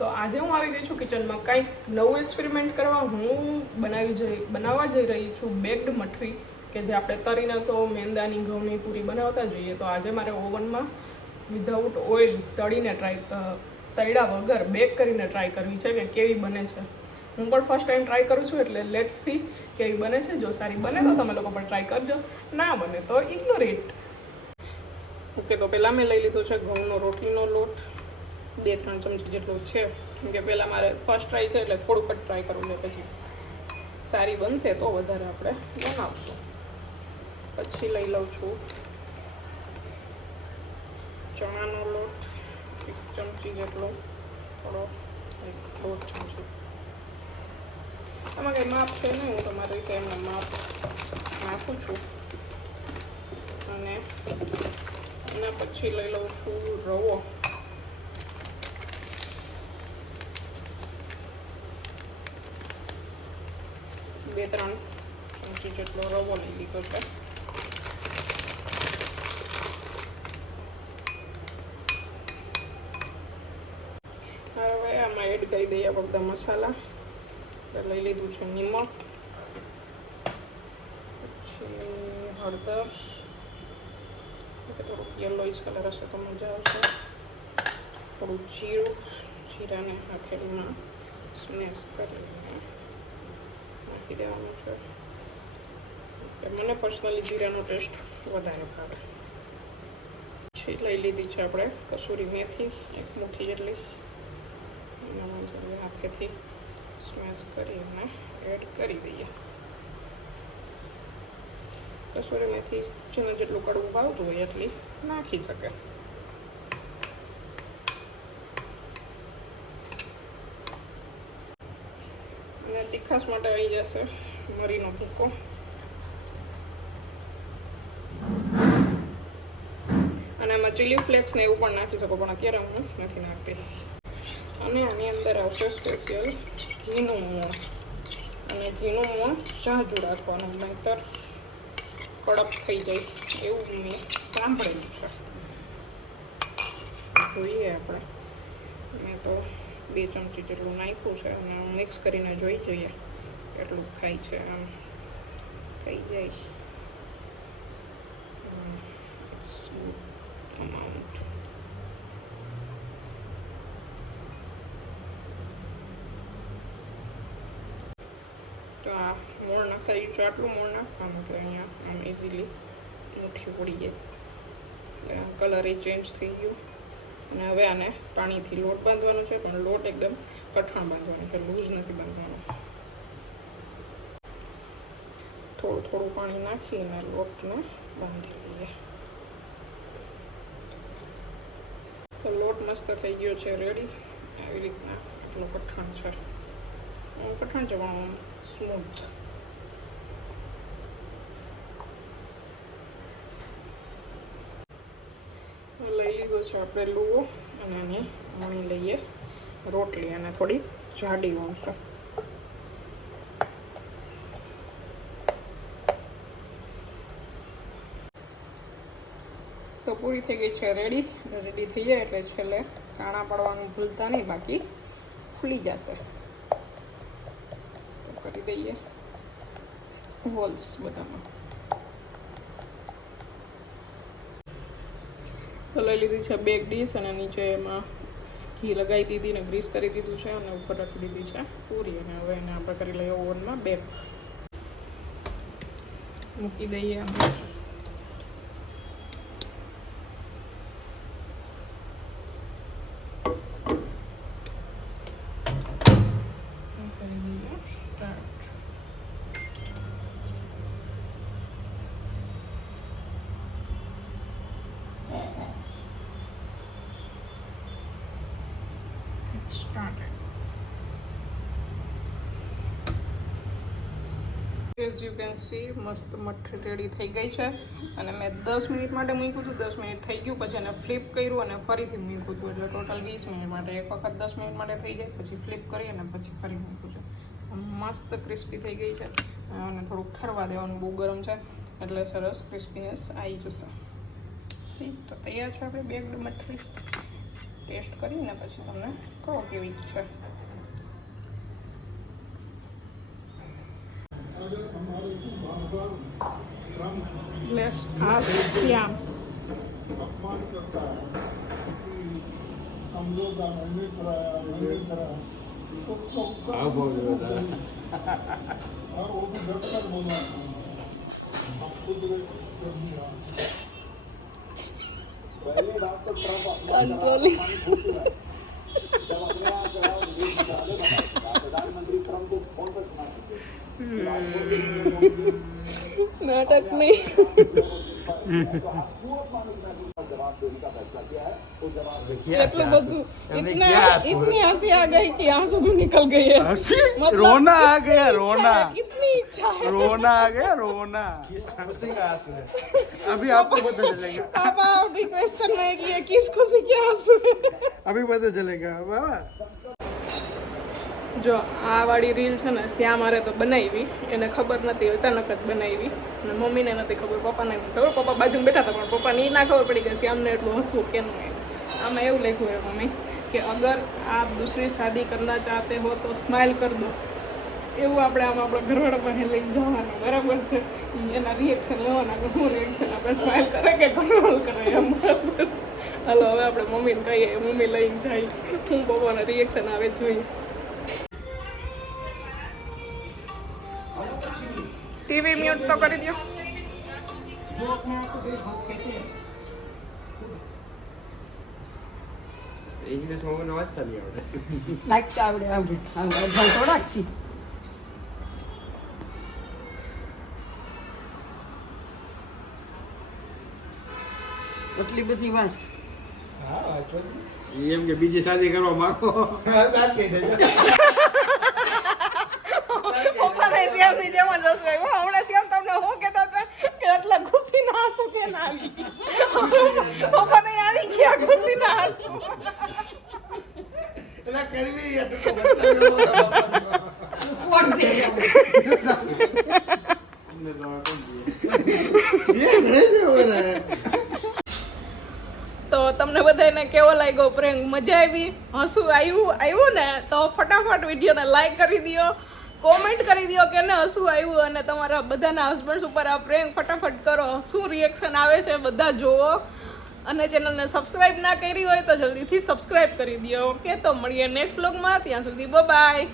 તો આજે હું આવી ગઈ છું કિચનમાં કંઈક નવું એક્સપેરિમેન્ટ કરવા. હું બનાવવા જઈ રહી છું બેક્ડ મઠરી, કે જે આપણે તરીને તો મેંદાની ઘઉંની પૂરી બનાવતા જોઈએ. તો આજે મારે ઓવનમાં વિધાઉટ ઓઇલ તળ્યા વગર બેક કરીને ટ્રાય કરવી છે કે કેવી બને છે. હું પણ ફર્સ્ટ ટાઈમ ટ્રાય કરું છું, એટલે લેટ્સ સી કેવી બને છે. જો સારી બને તો તમે લોકો પણ ટ્રાય કરજો, ના બને તો ઇગ્નોર ઇટ. ઓકે, તો પહેલાં મેં લઈ લીધો છે ઘઉંનો રોટલીનો લોટ, 2-3 ચમચી જેટલો છે. કેમ કે પહેલાં મારે ફર્સ્ટ ટ્રાય છે એટલે થોડુંક જ ટ્રાય કરવું છે, પછી સારી બનશે તો વધારે આપણે બનાવશું. પછી લઈ લઉં છું ચણાનો લોટ, 1 ચમચી જેટલો, થોડો 1-1.5 ચમચી. આમાં કંઈ માપ છે નહીં, હું તમારી રીતે એમને માપ નાખું છું. અને એના પછી લઈ લઉં છું રવો, 2-3 ચમચી જેટલો રવો લઈ લીધો છે. હવે આમાં એડ કરી દઈએ બધા મસાલા. લઈ લીધું છે નિમક, પછી હળદર, થોડુંક યલોઈશ કલર હશે તો મજા આવશે. થોડું જીરું, જીરાને હથેળીમાં સ્મેશ કરીને નાખી દેવાનું છે. મને પર્સનલી જીરાનો ટેસ્ટ વધારે ભાવે. પછી લઈ લીધી છે આપણે કસૂરી મેથી, 1 મુઠ્ઠી જેટલી. હાથેથી સ્મેશ કરીને એડ કરી દઈએ. કસૂરી મેથી જેને જેટલું કડવું ભાવતું હોય એટલી નાખી શકે. અને તીખાશ માટે આવી જશે મરીનો ભૂકો. અને એમાં ચીલી ફ્લેક્સ ને એવું પણ નાખી શકો, પણ અત્યારે હું નથી નાખતી. અને આની અંદર આવશે સ્પેશિયલ ઘીનું મોણ. અને ઘીનું મોણ જાજુ રાખવાનું, નહીંતર કડક થઈ જાય એવું મેં સાંભળેલું છે. જોઈએ આપણે. મેં તો 2 ચમચી જેટલું નાખ્યું છે અને મિક્સ કરીને જોઈ જોઈએ કેટલું થાય છે. આમ થઈ જાય અમાઉન્ટ. તો આ મોણ નાખાઈ છે, આટલું મોણ નાખવાનું કે અહીંયા આમ ઇઝીલી મુઠ્ઠી પડી જાય. એટલે કલર એ ચેન્જ થઈ ગયું. અને હવે આને પાણીથી લોટ બાંધવાનો છે, પણ લોટ એકદમ કઠણ બાંધવાનો છે, લૂઝ નથી બાંધવાનો. થોડું થોડું પાણી નાખીને લોટને બાંધી લઈએ. તો લોટ મસ્ત થઈ ગયો છે, રેડી. આવી રીતના આટલો કઠણ છે. કઠણ છે પણ સ્મૂથ. લઈ લીધો છે આપણે લુવો, અને આને વણી લઈએ રોટલી, અને થોડી જાડી વણશું. તો પૂરી થઈ ગઈ છે, રેડી થઈ જાય એટલે છેલ્લે કાણા પાડવાનું ભૂલતા નહીં, બાકી ખુલી જશે. કરી દઈએ હોલ્સ બધામાં. તો લઈ લીધી છે બેક ડીશ, અને નીચે એમાં ઘી લગાવી દીધી ને ગ્રીસ કરી દીધું છે, અને ઉપર રાખી દીધી છે પૂરી. અને હવે એને આપણે કરી લઈએ ઓવનમાં બેક. મૂકી દઈએ આપણે. કરી દઈએ start. Started. As you can see, મસ્ત મઠરી રેડી થઈ ગઈ છે. અને મેં 10 મિનિટ માટે મૂક્યું હતું, 10 મિનિટ થઈ ગયું. પછી એને ફ્લિપ કર્યું અને ફરીથી મૂક્યું હતું, એટલે ટોટલ 20 મિનિટ માટે. એક વખત 10 મિનિટ માટે થઈ જાય, પછી ફ્લિપ કરી અને પછી ફરી મૂક્યું છે. મસ્ત ક્રિસ્પી થઈ ગઈ છે. અને થોડુંક ઠરવા દેવાનું, બહુ ગરમ છે એટલે સરસ ક્રિસ્પીનેસ આવી જશે. તો તૈયાર છે આપણે બેક્ડ મઠરી. ટેસ્ટ કરીને પછી તમને કહો કેવી છે. આ શ્યામ अपमान करता है कि हम लोग नहीं कराया तो और वो भी डॉक्टर बोला हम खुद कर दिया पहले रात तक कंट्रोलिंग प्रधानमंत्री ट्रम्प को फोन पर सुना नाटक नहीं इतनी हंसी आ गई कि आंसू भी निकल गए हैं. मतलब रोना आ गया, रोना कितनी इच्छा है. रोना आ गया, रोना. खुशी का आंसू है. अभी आपको पता चलेगा. पापा अभी क्वेश्चन है कि ये किस खुशी के आंसू है. अभी पता चलेगा बाबा. જો આ વાળી રીલ છે ને શ્યામ મારે તો બનાવી, એને ખબર નથી, અચાનક જ બનાવી અને મમ્મીને નથી ખબર, પપ્પાને નથી ખબર. પપ્પા બાજુમાં બેઠા હતા પણ પપ્પાને એ ના ખબર પડી કે શ્યામને એટલું હસવું કેમ હોય. આમાં એવું લખ્યું है મમ્મી કે અગર આપ दूसरी शादी करना चाहते हो तो स्माइल कर दो. એવું આપણે આમાં આપણા ઘરવાળા પાસે લઈ જવાનું, બરાબર છે. એના રિએક્શન લેવાના કે શું રિએક્શન આપણે સ્માઇલ કરે કે કંટ્રોલ કરે એમ. હાલો હવે આપણે મમ્મીને કહીએ, મમ્મી લઈને જાય, હું પપ્પાના રિએક્શન આવે જોઈએ. टीवी म्यूट तो कर दियो. इंग्लिश में મને વાંચતા નહીં આવડે. લાગતા આવડે આવડે થોડાક સી એટલી બધી વાત. એમ કે બીજી શાદી કરવા માંગો. પપ્પાને શ્યામની જેમ જ હસવાય. હમણાં શ્યામ તમને શું કહેતા હતા કે એટલા ખુશીના આંસુ કેમ આવી પપ્પાને આવી ગયા ખુશીના આંસુ. એલા કરવી તો તમને બધાને કેવો લાગ્યો પ્રેન્ક? મજા આવી? હસવું આવ્યું ને? તો ફટાફટ વિડીયોને લાઈક કરી દો, કોમેન્ટ કરી દો કે ને હસવું આવ્યું, અને તમારા બધાના હસબન્ડ્સ ઉપર આ પ્રેન્ક ફટાફટ કરો. શું રિએક્શન આવે છે બધા જુઓ, અને ચેનલને સબસ્ક્રાઈબ ના કરી હોય તો જલ્દીથી સબસ્ક્રાઈબ કરી દો. ઓકે, તો મળીએ નેક્સ્ટ વ્લોગમાં. ત્યાં સુધી બાય.